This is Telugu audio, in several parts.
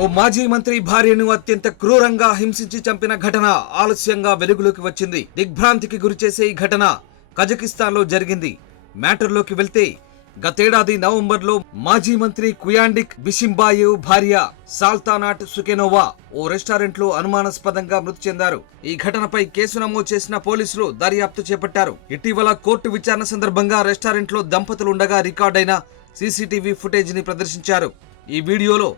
ఓ మాజీ మంత్రి భార్యను అత్యంత క్రూరంగా హింసించి చంపిన ఘటన ఆలస్యంగా వెలుగులోకి వచ్చింది. దిగ్భ్రాంతికి గురిచేసే ఈ ఘటన కజకిస్తాన్లో జరిగింది. మ్యాటర్లోకి వెళ్తే గతేడాది నవంబర్లో మాజీ మంత్రి కుయాండిక్ బిషింబాయేవ్ భార్య సాల్తానాట్ సుకెనోవా ఓ రెస్టారెంట్లో అనుమానాస్పదంగా మృతి చెందారు. ఈ ఘటనపై కేసు నమోదు చేసిన పోలీసులు దర్యాప్తు చేపట్టారు. ఇటీవల కోర్టు విచారణ సందర్భంగా రెస్టారెంట్లో దంపతులుండగా రికార్డైన సీసీటీవీ ఫుటేజ్ ని ప్రదర్శించారు. ఈ వీడియోలో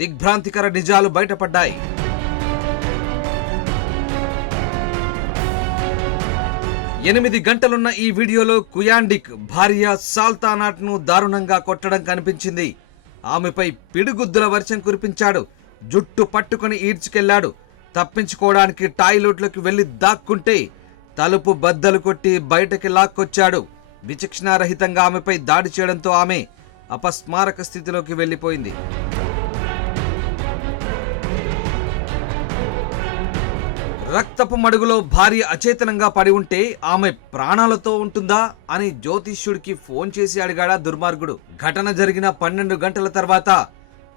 దిగ్భ్రాంతికర నిజాలు బయటపడ్డాయి. ఎనిమిది గంటలున్న ఈ వీడియోలో కుయాండిక్ భార్య సాల్తానాట్ ను దారుణంగా కొట్టడం కనిపించింది. ఆమెపై పిడిగుద్దుల వర్షం కురిపించాడు. జుట్టు పట్టుకుని ఈడ్చుకెళ్లాడు. తప్పించుకోవడానికి టాయిలెట్లోకి వెళ్లి దాక్కుంటే తలుపు బద్దలు కొట్టి బయటకి లాక్కొచ్చాడు. విచక్షణారహితంగా ఆమెపై దాడి చేయడంతో ఆమె అపస్మారక స్థితిలోకి వెళ్లిపోయింది. రక్తపు మడుగులో భార్య అచేతనంగా పడి ఉంటే ఆమె ప్రాణాలతో ఉంటుందా అని జ్యోతిష్యుడికి ఫోన్ చేసి అడిగాడా దుర్మార్గుడు. ఘటన జరిగిన 12 గంటల తర్వాత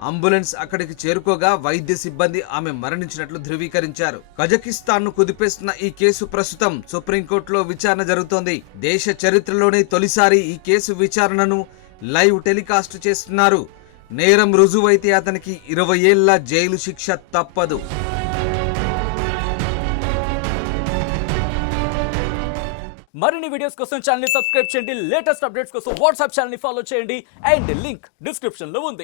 అంబులెన్స్ అక్కడికి చేరుకోగా వైద్య సిబ్బంది ఆమె మరణించినట్లు ధృవీకరించారు. కజకిస్తాన్ ను కుదిపేస్తున్న ఈ కేసు ప్రస్తుతం సుప్రీంకోర్టులో విచారణ జరుగుతోంది. దేశ చరిత్రలోనే తొలిసారి ఈ కేసు విచారణను లైవ్ టెలికాస్ట్ చేస్తున్నారు. నేరం రుజువైతే అతనికి 20 ఏళ్ల జైలు శిక్ష తప్పదు. మరిన్ని వీడియోస్ కోసం ఛానల్ ని సబ్స్క్రైబ్ చేయండి. లేటెస్ట్ అప్డేట్స్ కోసం వాట్సాప్ ఛానల్ ని ఫాలో చేయండి. అండ్ లింక్ డిస్క్రిప్షన్ లో ఉంది.